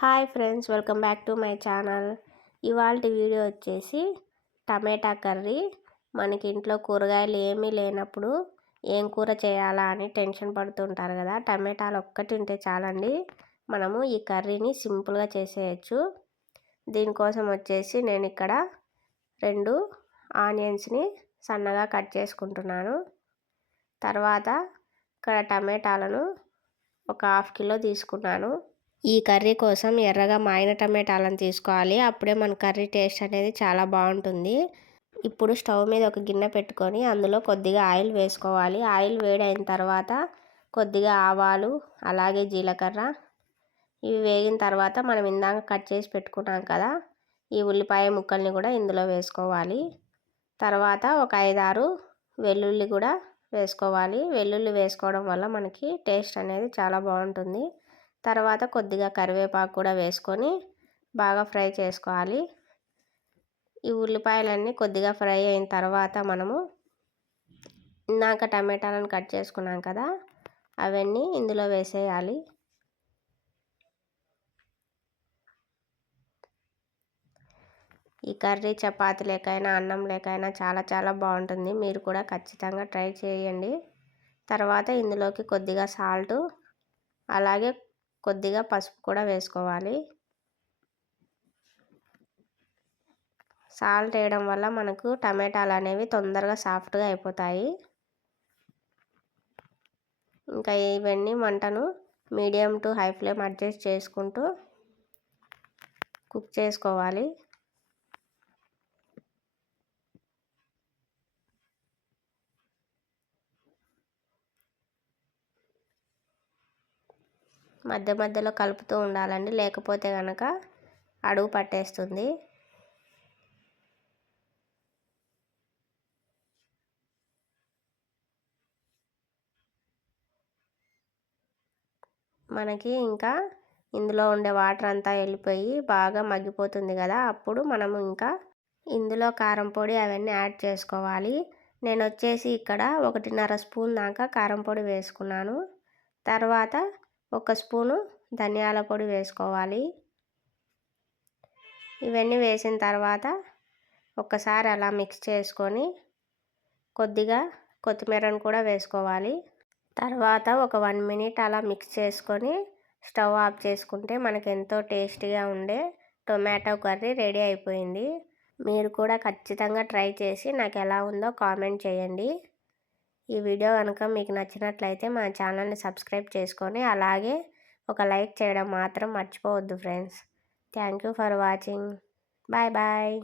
Hi friends welcome back to my channel. ఇవాళ video వచ్చేసి టమాటా curry. మనకి ఇంట్లో కూరగాయలు ఏమీ లేనప్పుడు ఏం కూర చేయాలా అని టెన్షన్ పడుతుంటారు కదా. టమాటాలు ఒక్కటి ఉంటే చాలండి. మనము ఈ కర్రీని సింపుల్గా చేసేయచ్చు. దీనికోసం వచ్చేసి నేను ఇక్కడ రెండు ఆనియన్స్ని సన్నగా కట్ చేసుకుంటున్నాను. తర్వాత ఇక్కడ టమాటాలను ఒక హాఫ్ కిలో తీసుకున్నాను. ఈ కర్రీ కోసం ఎర్రగా మాగిన టమాటాలను తీసుకోవాలి. అప్పుడే మన కర్రీ టేస్ట్ అనేది చాలా బాగుంటుంది. ఇప్పుడు స్టవ్ మీద ఒక గిన్నె పెట్టుకొని అందులో కొద్దిగా ఆయిల్ వేసుకోవాలి. ఆయిల్ వేడైన తర్వాత కొద్దిగా ఆవాలు అలాగే జీలకర్ర ఇవి వేగిన తర్వాత మనం ఇందాక కట్ చేసి పెట్టుకున్నాం కదా ఈ ఉల్లిపాయ ముక్కల్ని కూడా ఇందులో వేసుకోవాలి. తర్వాత ఒక ఐదారు వెల్లుల్లి కూడా వేసుకోవాలి. వెల్లుల్లి వేసుకోవడం వల్ల మనకి టేస్ట్ అనేది చాలా బాగుంటుంది. తర్వాత కొద్దిగా కరివేపాకు కూడా వేసుకొని బాగా ఫ్రై చేసుకోవాలి. ఈ ఉల్లిపాయలన్నీ కొద్దిగా ఫ్రై అయిన తర్వాత మనము ఇందాక టమాటాలను కట్ చేసుకున్నాం కదా అవన్నీ ఇందులో వేసేయాలి. ఈ కర్రీ చపాతి లేకైనా అన్నం లేకైనా చాలా చాలా బాగుంటుంది. మీరు కూడా ఖచ్చితంగా ట్రై చేయండి. తర్వాత ఇందులోకి కొద్దిగా సాల్టు అలాగే కొద్దిగా పసుపు కూడా వేసుకోవాలి. సాల్ట్ వేయడం వల్ల మనకు టమాటాలు అనేవి తొందరగా సాఫ్ట్గా అయిపోతాయి. ఇంకా ఇవన్నీ మంటను medium to high flame adjust చేసుకుంటూ కుక్ చేసుకోవాలి. మధ్య మధ్యలో కలుపుతూ ఉండాలండి. లేకపోతే కనుక అడుగు పట్టేస్తుంది. మనకి ఇంకా ఇందులో ఉండే వాటర్ అంతా వెళ్ళిపోయి బాగా మగ్గిపోతుంది కదా. అప్పుడు మనము ఇంకా ఇందులో కారం పొడి అవన్నీ యాడ్ చేసుకోవాలి. నేను వచ్చేసి ఇక్కడ ఒకటిన్నర స్పూన్ దాకా కారం పొడి వేసుకున్నాను. తర్వాత ఒక స్పూను ధనియాల పొడి వేసుకోవాలి. ఇవన్నీ వేసిన తర్వాత ఒక్కసారి అలా మిక్స్ చేసుకొని కొద్దిగా కొత్తిమీరను కూడా వేసుకోవాలి. తర్వాత ఒక వన్ మినిట్ అలా మిక్స్ చేసుకొని స్టవ్ ఆఫ్ చేసుకుంటే మనకు ఎంతో టేస్టీగా ఉండే టొమాటో కర్రీ రెడీ అయిపోయింది. మీరు కూడా ఖచ్చితంగా ట్రై చేసి నాకు ఎలా ఉందో కామెంట్ చేయండి. ఈ వీడియో కనుక మీకు నచ్చినట్లయితే మా ఛానల్ని సబ్స్క్రైబ్ చేసుకొని అలాగే ఒక లైక్ చేయడం మాత్రం మర్చిపోవద్దు friends. Thank you for watching. Bye bye.